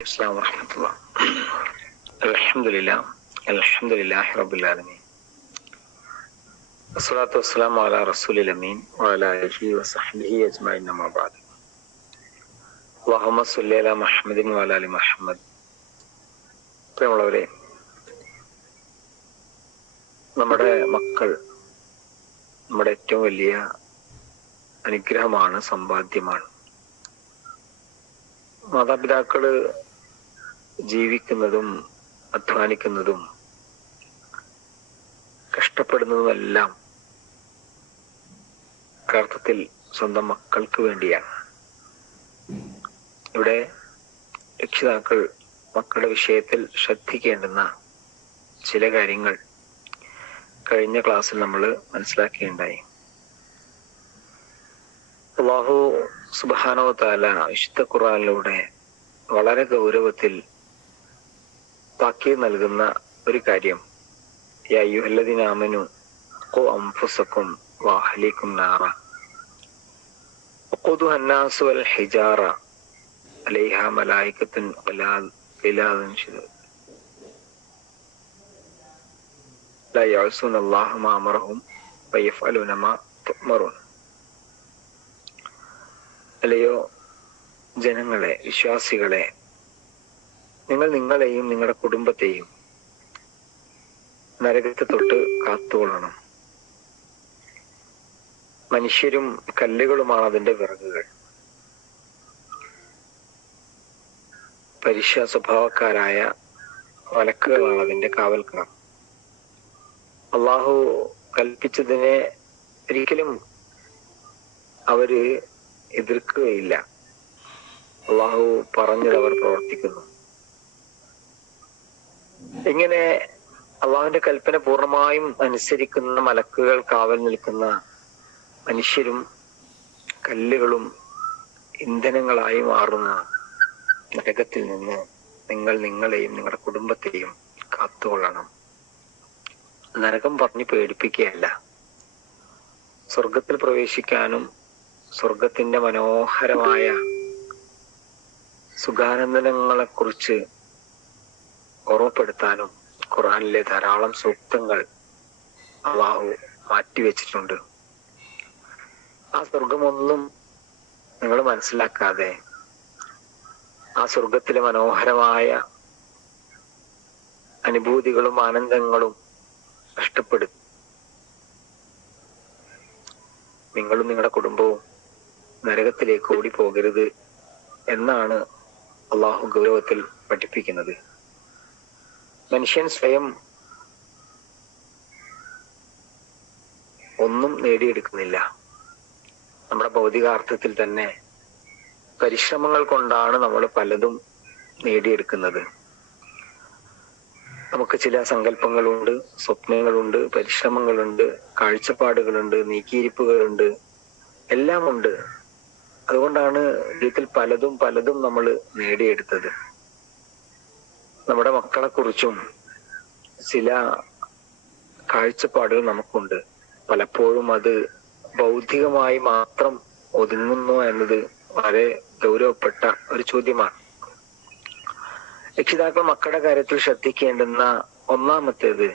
السلام ورحمة الله. الحمد لله رب العالمين. والصلاة والسلام على رسول الأمين وعلى آله وصحبه أجمعين أما بعد. اللهم صل على محمد وعلى آل محمد. പ്രിയമുള്ളവരെ, നമ്മുടെ മക്കൾ നമ്മുടെ ഏറ്റവും വലിയ അനുഗ്രഹമാണ്, സമ്പാദ്യമാണ്. മാതാപിതാക്കള് ജീവിക്കുന്നതും അധ്വാനിക്കുന്നതും കഷ്ടപ്പെടുന്നതുമെല്ലാം യഥാർത്ഥത്തിൽ സ്വന്തം മക്കൾക്ക് വേണ്ടിയാണ്. ഇവിടെ രക്ഷിതാക്കൾ മക്കളുടെ വിഷയത്തിൽ ശ്രദ്ധിക്കേണ്ടുന്ന ചില കാര്യങ്ങൾ കഴിഞ്ഞ ക്ലാസ്സിൽ നമ്മൾ മനസ്സിലാക്കുകയുണ്ടായി. അല്ലാഹു സുബ്ഹാനഹു വ തആല വിശുദ്ധ ഖുർആനിലൂടെ വളരെ ഗൗരവത്തിൽ താക്കീത് നൽകുന്ന ഒരു കാര്യം, യാ അയ്യുഹല്ലദീന ആമനൂ ഖൂ അൻഫുസകും വഅഹ്ലീകും നാറ വഖൂദുഹാ അന്നാസു വൽ ഹിജാറ അലൈഹാ മലായികത്തുൻ ഗിലാദുൻ ശിദാദ് ലാ യഅസൂന അല്ലാഹ മാ അമറഹും വയഫ്അലൂന മാ തുഅ്മറൂൻ. അല്ലയോ ജനങ്ങളെ, വിശ്വാസികളെ, നിങ്ങൾ നിങ്ങളെയും നിങ്ങളുടെ കുടുംബത്തെയും നരകത്തെ തൊട്ട് കാത്തുകൊള്ളണം. മനുഷ്യരും കല്ലുകളുമാണ് അതിന്റെ വിറകുകൾ. പരുഷ സ്വഭാവക്കാരായ മലക്കുകളാണ് അതിന്റെ കാവൽക്കാർ. അള്ളാഹു കൽപ്പിച്ചതിനെ ഒരിക്കലും അവര് എതിർക്കുകയില്ല. അള്ളാഹു പറഞ്ഞത് അവർ പ്രവർത്തിക്കുന്നു. ഇങ്ങനെ അള്ളാഹുവിന്റെ കൽപ്പന പൂർണ്ണമായും അനുസരിക്കുന്ന മലക്കുകൾ കാവൽ നിൽക്കുന്ന മനുഷ്യരും കല്ലുകളും ഇന്ധനങ്ങളായി മാറുന്ന നരകത്തിൽ നിന്ന് നിങ്ങൾ നിങ്ങളെയും നിങ്ങളുടെ കുടുംബത്തെയും കാത്തുകൊള്ളണം. നരകം പറഞ്ഞ് പേടിപ്പിക്കുകയല്ല. സ്വർഗത്തിൽ പ്രവേശിക്കാനും സ്വർഗത്തിന്റെ മനോഹരമായ സുഖാനന്ദനങ്ങളെ കുറിച്ച് ഓർമ്മപ്പെടുത്താനും ഖുർആനിലെ ധാരാളം സൂക്തങ്ങൾ അള്ളാഹു മാറ്റിവെച്ചിട്ടുണ്ട്. ആ സ്വർഗമൊന്നും നിങ്ങൾ മനസ്സിലാക്കാതെ ആ സ്വർഗത്തിലെ മനോഹരമായ അനുഭൂതികളും ആനന്ദങ്ങളും നഷ്ടപ്പെടും. നിങ്ങളും നിങ്ങളുടെ കുടുംബവും നരകത്തിലേക്ക് ഓടിപ്പോകരുത് എന്നാണ് അള്ളാഹു ഗൗരവത്തിൽ പഠിപ്പിക്കുന്നത്. മനുഷ്യൻ സ്വയം ഒന്നും നേടിയെടുക്കുന്നില്ല. നമ്മുടെ ഭൗതികാർത്ഥത്തിൽ തന്നെ പരിശ്രമങ്ങൾ കൊണ്ടാണ് നമ്മൾ പലതും നേടിയെടുക്കുന്നത്. നമുക്ക് ചില സങ്കല്പങ്ങളുണ്ട്, സ്വപ്നങ്ങളുണ്ട്, പരിശ്രമങ്ങളുണ്ട്, കാഴ്ചപ്പാടുകളുണ്ട്, നീക്കിയിരിപ്പുകളുണ്ട്, എല്ലാം ഉണ്ട്. അതുകൊണ്ടാണ് ജീവിതത്തിൽ പലതും നമ്മൾ നേടിയെടുത്തത്. നമ്മുടെ മക്കളെ കുറിച്ചും ചില കാഴ്ചപ്പാടുകൾ നമുക്കുണ്ട്. പലപ്പോഴും അത് ഭൗതികമായി മാത്രം ഒതുങ്ങുന്നു എന്നത് വളരെ ഗൗരവപ്പെട്ട ഒരു ചോദ്യമാണ്. രക്ഷിതാക്കൾ മക്കളുടെ കാര്യത്തിൽ ശ്രദ്ധിക്കേണ്ടുന്ന ഒന്നാമത്തേത്,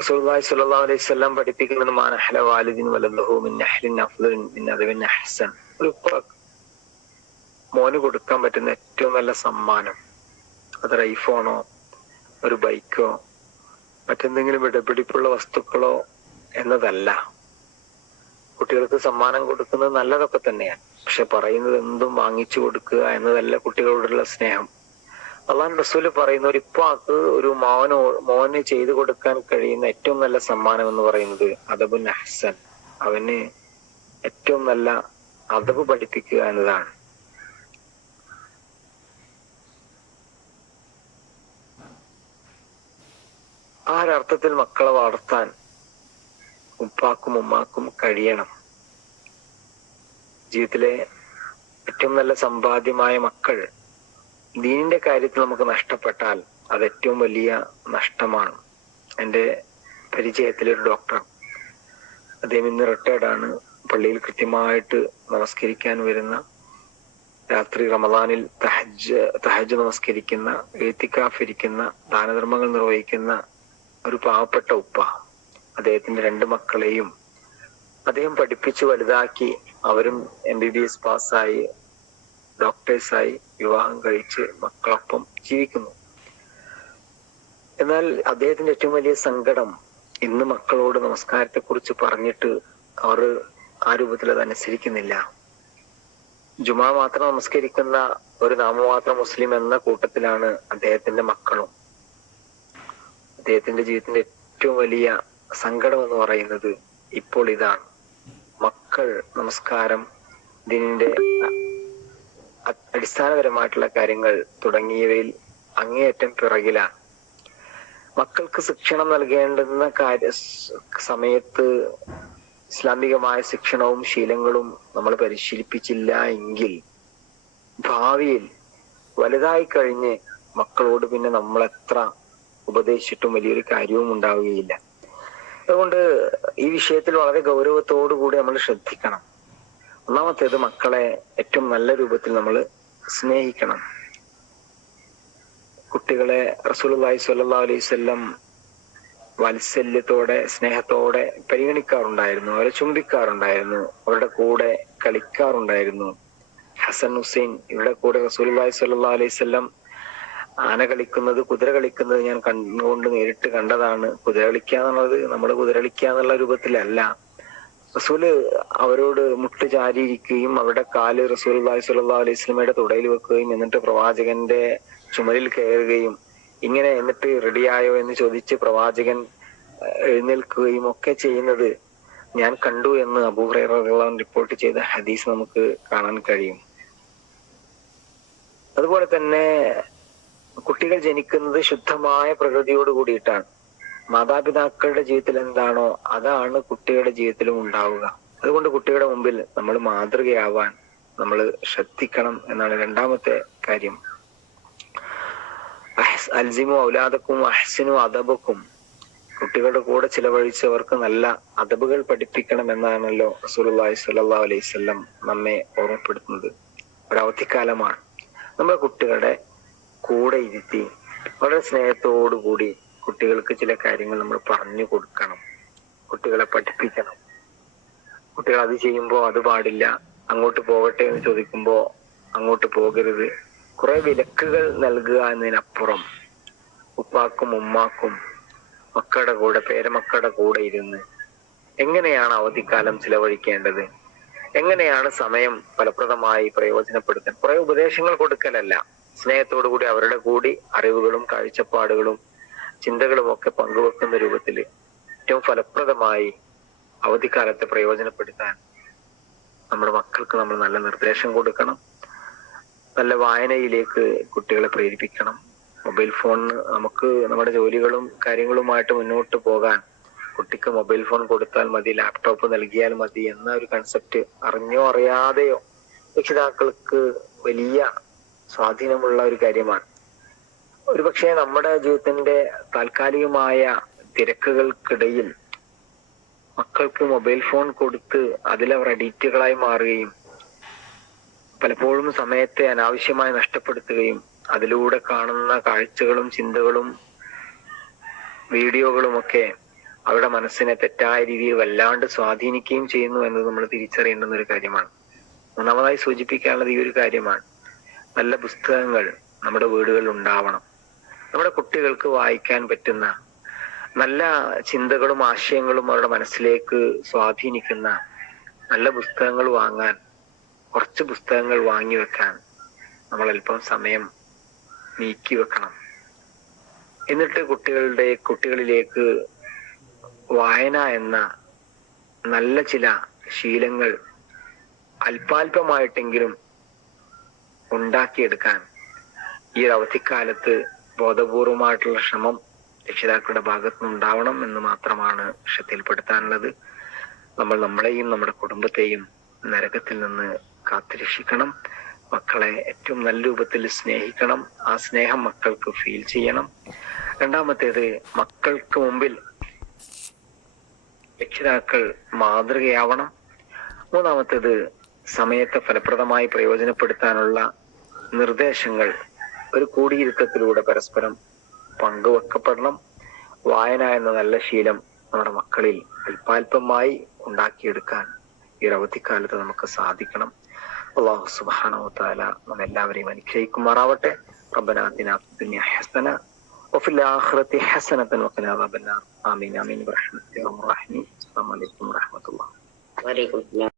റസൂലുള്ളാഹി സ്വല്ലല്ലാഹു അലൈഹി വസല്ലം പഠിപ്പിക്കുന്നത് മാ നഹല വാലിദിൻ വലദഹു മിൻ നഹ്ലിൻ അഫ്ളൻ മിൻ അദബിൻ അഹ്സൻ. ഒരു മോന് കൊടുക്കാൻ പറ്റുന്ന ഏറ്റവും നല്ല സമ്മാനം അതൊരു ഐഫോണോ ഒരു ബൈക്കോ മറ്റെന്തെങ്കിലും വിടപിടിപ്പുള്ള വസ്തുക്കളോ എന്നതല്ല. കുട്ടികൾക്ക് സമ്മാനം കൊടുക്കുന്നത് നല്ലതൊക്കെ തന്നെയാണ്, പക്ഷെ പറയുന്നത് എന്തും വാങ്ങിച്ചു കൊടുക്കുക എന്നതല്ല കുട്ടികളോടുള്ള സ്നേഹം. അള്ളാഹു റസൂല് പറയുന്ന ഒരു ഇപ്പാക്ക് ഒരു മോന് ചെയ്തു കൊടുക്കാൻ കഴിയുന്ന ഏറ്റവും നല്ല സമ്മാനം എന്ന് പറയുന്നത് അദബുൻ അഹ്സൻ, അവന് ഏറ്റവും നല്ല അദബ് പഠിപ്പിക്കുക എന്നതാണ്. ആ ഒരർത്ഥത്തിൽ മക്കളെ വളർത്താൻ ഉപ്പാക്കും ഉമ്മാക്കും കഴിയണം. ജീവിതത്തിലെ ഏറ്റവും നല്ല സമ്പാദ്യമായ മക്കൾ ദീനിന്റെ കാര്യത്തിൽ നമുക്ക് നഷ്ടപ്പെട്ടാൽ അത് ഏറ്റവും വലിയ നഷ്ടമാണ്. എൻ്റെ പരിചയത്തിലൊരു ഡോക്ടർ, അദ്ദേഹം ഇന്ന് റിട്ടയർഡ് ആണ്, പള്ളിയിൽ കൃത്യമായിട്ട് നമസ്കരിക്കാൻ വരുന്ന രാത്രി റമദാനിൽ തഹജ്ജ് നമസ്കരിക്കുന്ന, ഇഅ്തികാഫ് ഇരിക്കുന്ന, ദാനധർമ്മങ്ങൾ നിർവഹിക്കുന്ന ഒരു പാവപ്പെട്ട ഉപ്പ അദ്ദേഹത്തിന്റെ 2 മക്കളെയും അദ്ദേഹം പഠിപ്പിച്ച് വലുതാക്കി. അവരും MBBS പാസ്സായി, ഡോക്ടേഴ്സായി, വിവാഹം കഴിച്ച് മക്കളൊപ്പം ജീവിക്കുന്നു. എന്നാൽ അദ്ദേഹത്തിന്റെ ഏറ്റവും വലിയ സങ്കടം, ഇന്ന് മക്കളോട് നമസ്കാരത്തെ കുറിച്ച് പറഞ്ഞിട്ട് അവർ ആ രൂപത്തിൽ അത് അനുസരിക്കുന്നില്ല. ജുമാ മാത്രം നമസ്കരിക്കുന്ന ഒരു നാമമാത്ര മുസ്ലിം എന്ന കൂട്ടത്തിലാണ് അദ്ദേഹത്തിന്റെ മക്കളും. അദ്ദേഹത്തിന്റെ ജീവിതത്തിന്റെ ഏറ്റവും വലിയ സങ്കടം എന്ന് പറയുന്നത് ഇപ്പോൾ ഇതാണ്. മക്കൾ നമസ്കാരം, ഇതിന്റെ അടിസ്ഥാനപരമായിട്ടുള്ള കാര്യങ്ങൾ തുടങ്ങിയവയിൽ അങ്ങേയറ്റം പിറകിലാണ്. മക്കൾക്ക് ശിക്ഷണം നൽകേണ്ടുന്ന സമയത്ത് ഇസ്ലാമികമായ ശിക്ഷണവും ശീലങ്ങളും നമ്മൾ പരിശീലിപ്പിച്ചില്ല എങ്കിൽ ഭാവിയിൽ വലുതായി കഴിഞ്ഞ് മക്കളോട് പിന്നെ നമ്മൾ എത്ര ഉപദേശിച്ചിട്ടും വലിയൊരു കാര്യവും ഉണ്ടാവുകയില്ല. അതുകൊണ്ട് ഈ വിഷയത്തിൽ വളരെ ഗൗരവത്തോടു കൂടി നമ്മൾ ശ്രദ്ധിക്കണം. ഒന്നാമത്തേത്, മക്കളെ ഏറ്റവും നല്ല രൂപത്തിൽ നമ്മൾ സ്നേഹിക്കണം. കുട്ടികളെ റസൂലുള്ളാഹി സ്വല്ലല്ലാഹു അലൈഹി വസല്ലം വാത്സല്യത്തോടെ, സ്നേഹത്തോടെ പരിഗണിക്കാറുണ്ടായിരുന്നു. അവരെ ചുംബിക്കാറുണ്ടായിരുന്നു, അവരുടെ കൂടെ കളിക്കാറുണ്ടായിരുന്നു. ഹസൻ ഹുസൈൻ ഇവരുടെ കൂടെ റസൂലുള്ളാഹി സ്വല്ലല്ലാഹു അലൈഹി വസല്ലം ആന കളിക്കുന്നത്, കുതിര കളിക്കുന്നത് ഞാൻ കണ്ണുകൊണ്ട് നേരിട്ട് കണ്ടതാണ്. കുതിര കളിക്കുക എന്നുള്ളത് നമ്മൾ കുതിര കളിക്കുക എന്നുള്ള രൂപത്തിലല്ല. റസൂല് അവരോട് മുട്ട് ചാരിയിരിക്കുകയും അവരുടെ കാല് റസൂലുള്ളാഹി സ്വല്ലല്ലാഹു അലൈഹി വസല്ലമയുടെ തുടയിൽ വെക്കുകയും എന്നിട്ട് പ്രവാചകന്റെ ചുമലിൽ കയറുകയും ഇങ്ങനെ, എന്നിട്ട് റെഡിയായോ എന്ന് ചോദിച്ച് പ്രവാചകൻ എഴുന്നേൽക്കുകയും ഒക്കെ ചെയ്യുന്നത് ഞാൻ കണ്ടു എന്ന് അബൂ ഹുറൈറ റളിയല്ലാഹു അൻഹു റിപ്പോർട്ട് ചെയ്ത ഹദീസ് നമുക്ക് കാണാൻ കഴിയും. അതുപോലെ തന്നെ കുട്ടികൾ ജനിക്കുന്നത് ശുദ്ധമായ പ്രകൃതിയോട് കൂടിയിട്ടാണ്. മാതാപിതാക്കളുടെ ജീവിതത്തിൽ എന്താണോ അതാണ് കുട്ടികളുടെ ജീവിതത്തിലും ഉണ്ടാവുക. അതുകൊണ്ട് കുട്ടികളുടെ മുമ്പിൽ നമ്മൾ മാതൃകയാവാൻ നമ്മൾ ശ്രദ്ധിക്കണം എന്നാണ് രണ്ടാമത്തെ കാര്യം. അൽസിമു ഔലാദക്കും അഹ്സിനു അദബക്കും, കുട്ടികളുടെ കൂടെ ചിലവഴിച്ചവർക്ക് നല്ല അദബുകൾ പഠിപ്പിക്കണം എന്നാണല്ലോ റസൂലുള്ളാഹി സ്വല്ലല്ലാഹു അലൈഹി വസല്ലം നമ്മെ ഓർമ്മപ്പെടുത്തുന്നത്. ഒരവധിക്കാലമാണ്. നമ്മുടെ കുട്ടികളുടെ കൂടെ ഇരുത്തി വളരെ സ്നേഹത്തോടു കൂടി കുട്ടികൾക്ക് ചില കാര്യങ്ങൾ നമ്മൾ പറഞ്ഞു കൊടുക്കണം, കുട്ടികളെ പഠിപ്പിക്കണം. കുട്ടികൾ അത് ചെയ്യുമ്പോൾ അത് പാടില്ല, അങ്ങോട്ട് പോകട്ടെ എന്ന് ചോദിക്കുമ്പോ അങ്ങോട്ട് പോകരുത്, കുറെ വിലക്കുകൾ നൽകുക എന്നതിനപ്പുറം ഉപ്പാക്കും ഉമ്മാക്കും മക്കളുടെ കൂടെ, പേരമക്കളുടെ കൂടെ ഇരുന്ന് എങ്ങനെയാണ് അവധിക്കാലം ചിലവഴിക്കേണ്ടത്, എങ്ങനെയാണ് സമയം ഫലപ്രദമായി പ്രയോജനപ്പെടുത്താൻ, കുറെ ഉപദേശങ്ങൾ കൊടുക്കലല്ല, സ്നേഹത്തോടു കൂടി അവരുടെ കൂടി അറിവുകളും കാഴ്ചപ്പാടുകളും ചിന്തകളും ഒക്കെ പങ്കുവെക്കുന്ന രൂപത്തിൽ ഏറ്റവും ഫലപ്രദമായി അവധിക്കാലത്തെ പ്രയോജനപ്പെടുത്താൻ നമ്മുടെ മക്കൾക്ക് നമ്മൾ നല്ല നിർദ്ദേശം കൊടുക്കണം. നല്ല വായനയിലേക്ക് കുട്ടികളെ പ്രേരിപ്പിക്കണം. മൊബൈൽ ഫോൺ, നമുക്ക് നമ്മുടെ ജോലികളും കാര്യങ്ങളുമായിട്ട് മുന്നോട്ട് പോകാൻ കുട്ടിക്ക് മൊബൈൽ ഫോൺ കൊടുത്താൽ മതി, ലാപ്ടോപ്പ് നൽകിയാൽ മതി എന്ന ഒരു കൺസെപ്റ്റ് അറിഞ്ഞോ അറിയാതെയോ രക്ഷിതാക്കൾക്ക് വലിയ സ്വാധീനമുള്ള ഒരു കാര്യമാണ്. ഒരുപക്ഷെ നമ്മുടെ ജീവിതത്തിന്റെ താൽക്കാലികമായ തിരക്കുകൾക്കിടയിൽ മക്കൾക്ക് മൊബൈൽ ഫോൺ കൊടുത്ത് അതിലവർ അഡിക്റ്റുകളായി മാറുകയും പലപ്പോഴും സമയത്തെ അനാവശ്യമായി നഷ്ടപ്പെടുത്തുകയും അതിലൂടെ കാണുന്ന കാഴ്ചകളും ചിന്തകളും വീഡിയോകളും ഒക്കെ അവരുടെ മനസ്സിനെ തെറ്റായ രീതിയിൽ വല്ലാണ്ട് സ്വാധീനിക്കുകയും ചെയ്യുന്നു എന്നത് നമ്മൾ തിരിച്ചറിയേണ്ടുന്ന ഒരു കാര്യമാണ്. മൂന്നാമതായി സൂചിപ്പിക്കാനുള്ളത് ഈ ഒരു കാര്യമാണ്. നല്ല പുസ്തകങ്ങൾ നമ്മുടെ വീടുകളിൽ ഉണ്ടാവണം. നമ്മുടെ കുട്ടികൾക്ക് വായിക്കാൻ പറ്റുന്ന നല്ല ചിന്തകളും ആശയങ്ങളും അവരുടെ മനസ്സിലേക്ക് സ്വാധീനിക്കുന്ന നല്ല പുസ്തകങ്ങൾ വാങ്ങാൻ, കുറച്ച് പുസ്തകങ്ങൾ വാങ്ങി വെക്കാൻ നമ്മൾ അല്പം സമയം നീക്കി വെക്കണം. എന്നിട്ട് കുട്ടികളിലേക്ക് വായന എന്ന നല്ല ചില ശീലങ്ങൾ അല്പാൽപമായിട്ടെങ്കിലും ഉണ്ടാക്കിയെടുക്കാൻ ഈ ഒരു അവധിക്കാലത്ത് ബോധപൂർവമായിട്ടുള്ള ശ്രമം രക്ഷിതാക്കളുടെ ഭാഗത്തുനിന്നുണ്ടാവണം എന്ന് മാത്രമാണ് ശ്രദ്ധയിൽപ്പെടുത്താനുള്ളത്. നമ്മൾ നമ്മളെയും നമ്മുടെ കുടുംബത്തെയും നരകത്തിൽ നിന്ന് കാത്തുരക്ഷിക്കണം. മക്കളെ ഏറ്റവും നല്ല രൂപത്തിൽ സ്നേഹിക്കണം. ആ സ്നേഹം മക്കൾക്ക് ഫീൽ ചെയ്യണം. രണ്ടാമത്തേത്, മക്കൾക്ക് മുമ്പിൽ രക്ഷിതാക്കൾ മാതൃകയാവണം. മൂന്നാമത്തേത്, സമയത്തെ ഫലപ്രദമായി പ്രയോജനപ്പെടുത്താനുള്ള നിർദ്ദേശങ്ങൾ ഒരു കൂടിയിരുത്തത്തിലൂടെ പരസ്പരം പങ്കുവെക്കപ്പെടണം. വായന എന്ന നല്ല ശീലം നമ്മുടെ മക്കളിൽ അല്പാൽപമായി ഉണ്ടാക്കിയെടുക്കാൻ ഈ ഒരു അവധിക്കാലത്ത് നമുക്ക് സാധിക്കണം. അല്ലാഹു സുബ്ഹാനഹു വ തആല നമ്മെല്ലാവരെയും അനുഗ്രഹിക്കുമാറാവട്ടെ. റബ്ബനാ ആതിനാ ഫിദ്ദുനിയ ഹസന വഫിൽ ആഖിറതി ഹസനതൻ വഖിനാ അദാബന്നാർ. ആമീൻ ആമീൻ ബിറഹ്മതിക യാ അർഹമർ റഹീമീൻ. അസ്സലാമു അലൈക്കും വറഹ്മത്തുള്ളാഹി. വഅലൈക്കും സലാം.